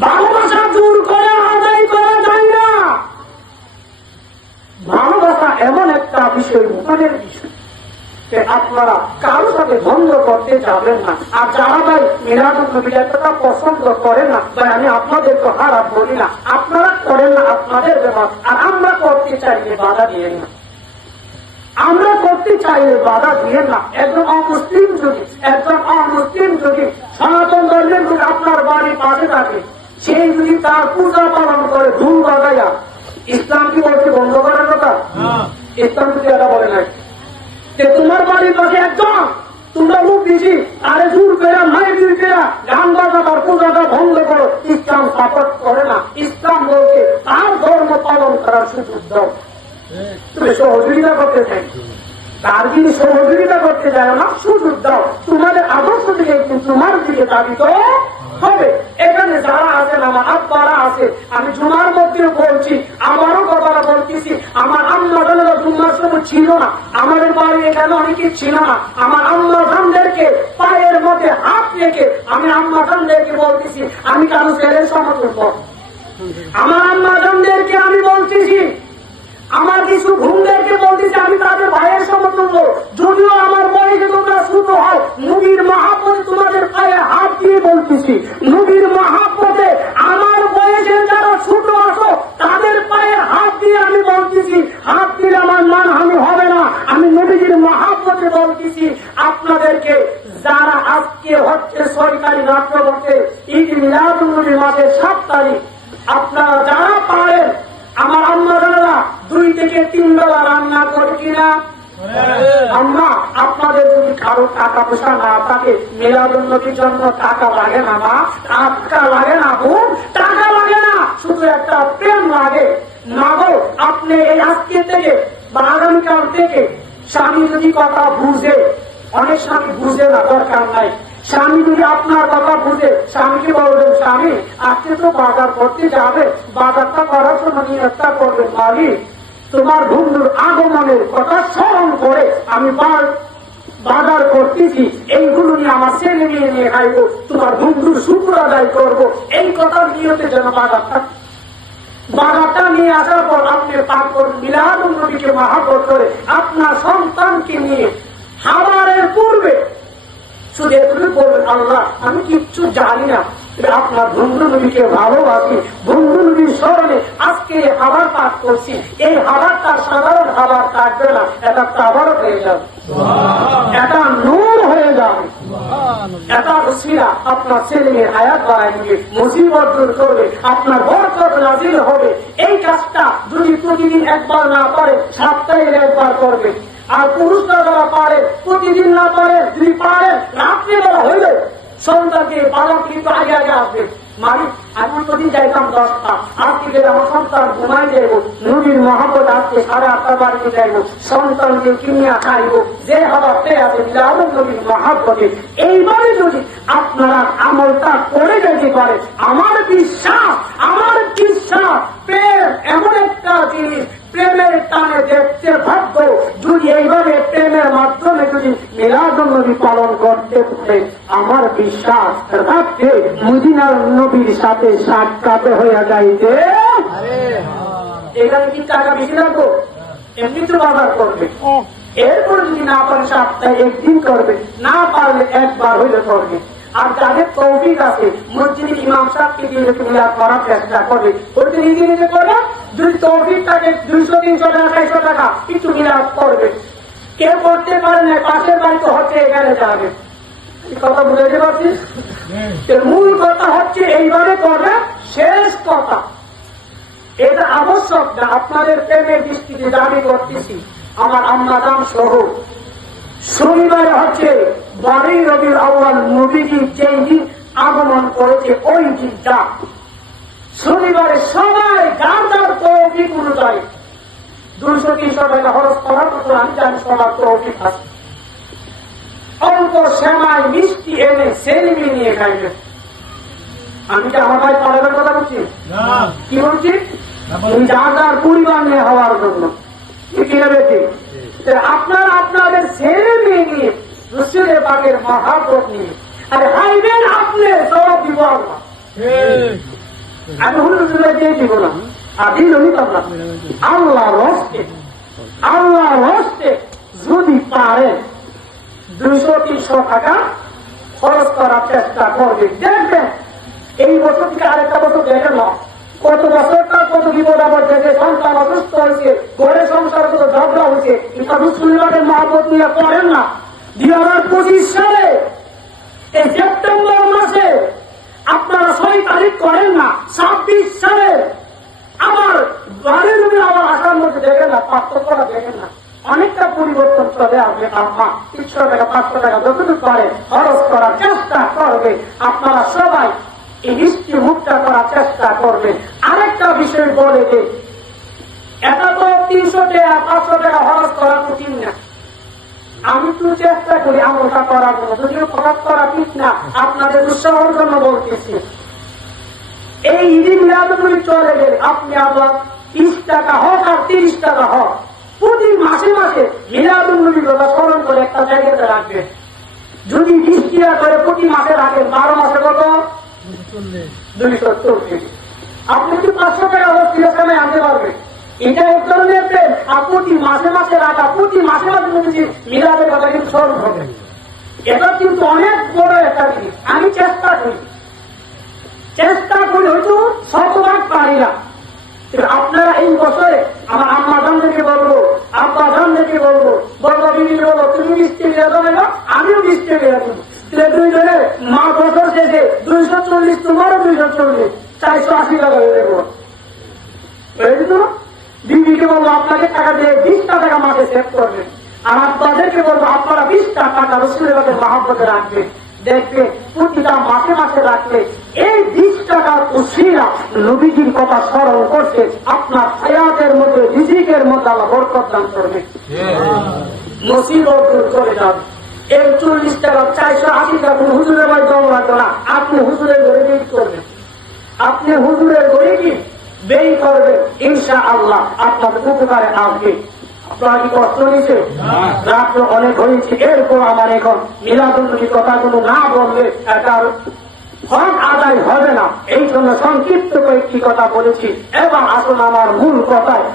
ভালোবাসা দূর করে, আদায় করা যায় না। ভালোবাসা এমন একটা বিষয়, মনের বিষয় আপনারা কারোর সাথে দ্বন্দ্ব করতে যাবেন না। আর যারা ভাই মিরাজুল নবীটা পছন্দ করেন না, ভাই, আমি আপনাদেরকে খারাপ বলি না। আপনারা করেন না, আপনাদের ব্যাপার। আর আমরা করতে চাইলে বাধা দিয়ে না। আমরা করতে চাইলে বাধা দিয়ে না। একজন অমুসলিম যদি, একজন অমুসলিম যদি, সনাতন ধর্মের যদি আপনার বাড়ির পাশে থাকে সেই যদি তার পূজা পালন করে ধুল বাজাইয়া ইসলাম কি বলছে বন্ধ করার কথা? ইসলাম যদি এটা বলে নাই। যে তোমার বাড়ির পাশে একজন তোমরা মুখ দিছি আরে জোর পেরা নাই জোর পেরা গান বাজা তার পূজাটা ভঙ্গ করো। ইসলাম সাপোর্ট করে না। ইসলাম বলছে তার ধর্ম পালন করার সুযোগ দাও। তুমি সহযোগিতা করতে চাই। তার যিনি সহযোগিতা করতে চায় না সুযোগ দাও। তোমাদের আদর্শ দিকে তোমার দিকে দাবিত হবে এখানে যারা আছেন আমার আব্বারা আছে। আমি জুমার মধ্যে বলছি, আমারও কথাটা বলতেছি। আমার আম্মা জানেরা জুম্মার সময় ছিল না। আমাদের বাড়ি এখানে অনেকে ছিল না। আমার আম্মা জানদেরকে পায়ের মধ্যে হাত রেখে আমি আম্মা জানদেরকে বলতেছি, আমি কারও ছেলের সমতুল্য আমার আম্মা জানদেরকে আমি বলতেছি, আমার কিছু ঘুমদেরকে বলতেছে, আমি তাদের ভাইয়ের সমতুল্য যদিও আমার বয়সে তোমরা ছোট হও নবীর মহাপথে তোমাদের পায়ে হাত দিয়ে বলতেছি নবীর মহাপথে আমার বয়সের যারা ছোট আছো তাদের পায়ে হাত দিয়ে আমি বলতেছি হাত দিলে আমার মান হানি হবে না আমি নবীজির মহাপথে বলতেছি আপনাদেরকে যারা আজকে হচ্ছে সরকারি নাট্যবর্ষে ঈদ মিলাদুল মাসের সাত তারিখ, আপনারা যারা পারেন, আমার আম্মা জানেরা দুই থেকে তিন বেলা রান্না করে কিনা? আম্মা, আপনাদের যদি কারও টাকা পয়সা না থাকে মেলাদুন্নতির জন্য টাকা লাগে না, মা। টাকা লাগে না, বোন। টাকা লাগে না, শুধু একটা প্রেম লাগে। না গো, আপনি এই আজকে থেকে বা আগামীকাল থেকে স্বামী যদি কথা বুঝে অনেক স্বামী বুঝে না, দরকার নাই। স্বামী যদি আপনার কথা বুঝে, স্বামীকে বলবেন, স্বামী, আজকে তো বাজার করতে যাবে, বাজারটা করার জন্য নিয়তটা করবেন মালিক। তোমার বন্ধুর আগমনের কথা স্মরণ করে আমি বাজার করতেছি, এইগুলো নিয়ে আমার ছেলে মেয়ে নিয়ে খাইবো, তোমার বন্ধুর শুক্র আদায় করব। এই কথার নিয়তে যেন বাজারটা বাবাটা নিয়ে আসার পর আপনি তারপর মিলাদ নবীকে মহাপত করে আপনার সন্তানকে নিয়ে খাবারের পূর্বে। শুধু এটুকু বলবেন, আল্লাহ, আমি কিচ্ছু জানি না। আপনার বন্ধু ভালোবাসি, বন্ধু স্মরণে আজকে এই খাবার পাঠ করছি। এই খাবারটা সাধারণ খাবার থাকবে না, এটা খাবার হয়ে যাবে। এটা নূর হয়ে যাবে। এটা রসিরা আপনার ছেলে মেয়ে হায়াত বাড়াই দিবে, মুসিবত দূর করবে, আপনার বরকত নাজিল হবে। এই কাজটা যদি প্রতিদিন একবার না পারে সপ্তাহে একবার করবে। আর পুরুষরা যারা পারে, প্রতিদিন না পারে, যদি পারে রাত্রিবেলা হইলে সন্তানকে বাবা কিন্তু আগে আগে আসবে? মালিক, আমি যাইতাম দশটা, আজকে গেলে আমার সন্তান ঘুমাই যাইব মহাপদ বাড়িতে যাইব, সন্তানকে কিনিয়া খাইব, যে হবার পেয়ে আছে নদীর মহাপদে এইভাবে যদি আপনারা আমলটা করে যেতে পারে আমার বিশ্বাস আমার বিশ্বাস, প্রেম এমন একটা জিনিস প্রেমের টানে দেখতে ভাগ্য যদি এইভাবে প্রেমের যদি মিলাদ নবী পালন করতে আমার বিশ্বাস রাত্রে মুদিনার নবীর সাথে সাক্ষাৎ হয়ে যাইতে এখানে কি টাকা বেশি লাগবো? এমনি তো বাজার করবে। এরপরে যদি না পারে সপ্তাহে একদিন করবে। না পারলে একবার হইলে করবে। আর যাদের তৌফিক আছে, মসজিদে ইমাম সাহেবকে দিয়ে করার চেষ্টা করবে ওই নিজে নিজে করবে যদি তৌফিক থাকে, দুইশো, তিনশো টাকা, চারশো টাকা, কিছু মিলাদ করবে। কেউ করতে পারে না পাশের বাড়ি তো হচ্ছে এখানে যাবে কথা বুঝাইতে পারছিস? মূল কথা হচ্ছে এইভাবে করবে শেষ কথা। এটা আবশ্যক না আপনাদের প্রেমের দৃষ্টিতে দাবি করতেছি আমার আম্মা দাম সহ। শনিবারে হচ্ছে বারোই রবির আহ্বান নবীজি যেই দিন আগমন করেছে ওই দিনটা। শনিবারে সবাই যার যার তৌফিক অনুযায়ী দুইশো তিনশো টাকা খরচ করার মতো আমি জানি সবার তৌফিক আছে। অল্প সেমাই মিষ্টি এনে সেলিমি নিয়ে আমি কি আমার ভাই পড়াবের কথা বলছি? কি বলছি? যার পরিবার নিয়ে হওয়ার জন্য। আপনারা আপনাদের ছেলে মেয়ে নিয়ে রসুলের বাগের মহাপ্রত নিয়ে। আর হাইবেন আপনি জবাব দিব আল্লাহ। আমি হুজুরে দিয়ে দিব না। দিল নিতাম না আল্লাহ রস্তে আল্লাহ রস্তে যদি পারেন, দুইশো, তিনশো টাকা খরচ করার চেষ্টা করবে। দেখবেন, এই বছর থেকে আরেকটা বছর দেখেন না কত বছরটা কত বিপদ আবার দেখে সন্তান অসুস্থ হয়েছে, ঘরে সংসার কত ঝগড়া হয়েছে এটা মুসলিমের মহাপত নিয়ে করেন না। দুই হাজার পঁচিশ সালে, এই সেপ্টেম্বর মাসে আপনারা ছয় তারিখ করেন না, ছাব্বিশ সালে আমার বাড়ির উপরে আমার আসার মধ্যে দেখেন না পার্থক্যটা দেখেন না। অনেকটা পরিবর্তন চলে আসবে আম্মা তিনশো টাকা পাঁচশো টাকা যতটুকু পারে খরচ করার চেষ্টা করবে। আপনারা সবাই এই মিষ্টি মুক্তা করার চেষ্টা করবে। আরেকটা বিষয় বলে যে, এটা তো তিনশো টাকা, পাঁচশো টাকা খরচ করা কঠিন না। আমি তো চেষ্টা করি আমলটা করার জন্য। যদিও খরচ করা ঠিক না, আপনাদের উৎসাহের জন্য বলতেছি। এই ঈদি মিলাদুলি চলে গেলে আপনি আবার তিরিশ টাকা হোক আর তিরিশ টাকা হোক, প্রতি মাসে মাসে মিলাদুল কথা স্মরণ করে একটা জায়গাতে রাখবেন যদি বিশ টাকা করে প্রতি মাসে রাখেন বারো মাসে কত? দুইশো চল্লিশ। আপনি কি পাঁচশো টাকা হোক সেখানে আনতে পারবেন? এটা এক ধরনের প্রেম। আর প্রতি মাসে মাসে রাখা, প্রতি মাসে মাসে যদি মিলাদের কথা কিন্তু স্মরণ হবে। এটা কিন্তু অনেক বড় একটা জিনিস। আমি চেষ্টা করি। চেষ্টা করি হয়তো শতভাগ পারি না। কিন্তু আপনারা এই বছরে আমার আম্মা জানদেরকে বলব, আব্বা জানদেরকে বলব বলব বিবি বলব, তুমি নিয়ে যাবে না? আমিও নিয়ে যাব? তাহলে দুই জনে মা বছর শেষে দুইশো চল্লিশ, তোমারও দুইশো চল্লিশ, চারশো আশি টাকা হয়ে তো? দিদিকে বলব, আপনাকে টাকা দিয়ে বিশটা টাকা মাসে সেভ করবেন আর আপনাদেরকে বলব, আপনারা বিশটা টাকা রসুলের মাহবতে রাখবেন দেখবে প্রতিটা মাসে মাসে রাখলে এই বিশ টাকার উশিরা নবীজির কথা স্মরণ করছে আপনার হায়াতের মধ্যে রিজিকের মধ্যে আল্লাহ বরকত দান করবে। দূর করে এই চল্লিশ টাকা চারশো আশি টাকা কোন হুজুরের বাড়ি জমা লাগবে না। আপনি হুজুরের ঘরে বের করবেন। আপনি হুজুরের ঘরে কি বেই করবেন। ইনশা আল্লাহ আপনাদের উপকারে আসবে। আপনার কি কষ্ট হয়েছে রাত্র অনেক হয়েছে। এরপর আমার এখন মিলাদুল্লি কথাগুলো না বললে এটার হক আদায় হবে না। এই জন্য সংক্ষিপ্ত কয়েকটি কথা বলেছি, এবং আসুন আমার মূল কথায়।